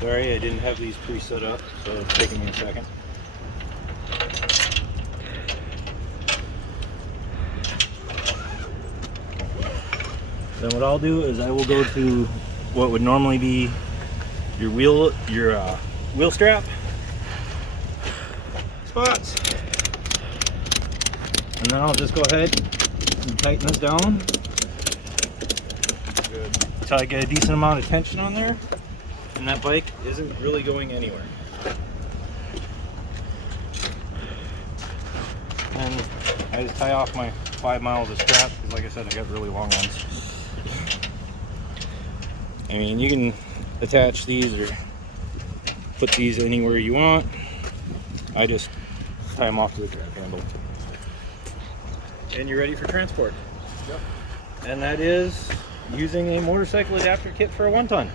Sorry, I didn't have these pre-set up, so it's taking me a second. Then what I'll do is I will go to what would normally be your wheel strap spots, and then I'll just go ahead and tighten this down until I get a decent amount of tension on there, and that bike isn't really going anywhere. And I just tie off my 5 miles of strap because, like I said, I got really long ones. I mean, you can attach these or put these anywhere you want. I just tie them off to the grab handle. And you're ready for transport. Yep. And that is using a motorcycle adapter kit for a 1-ton.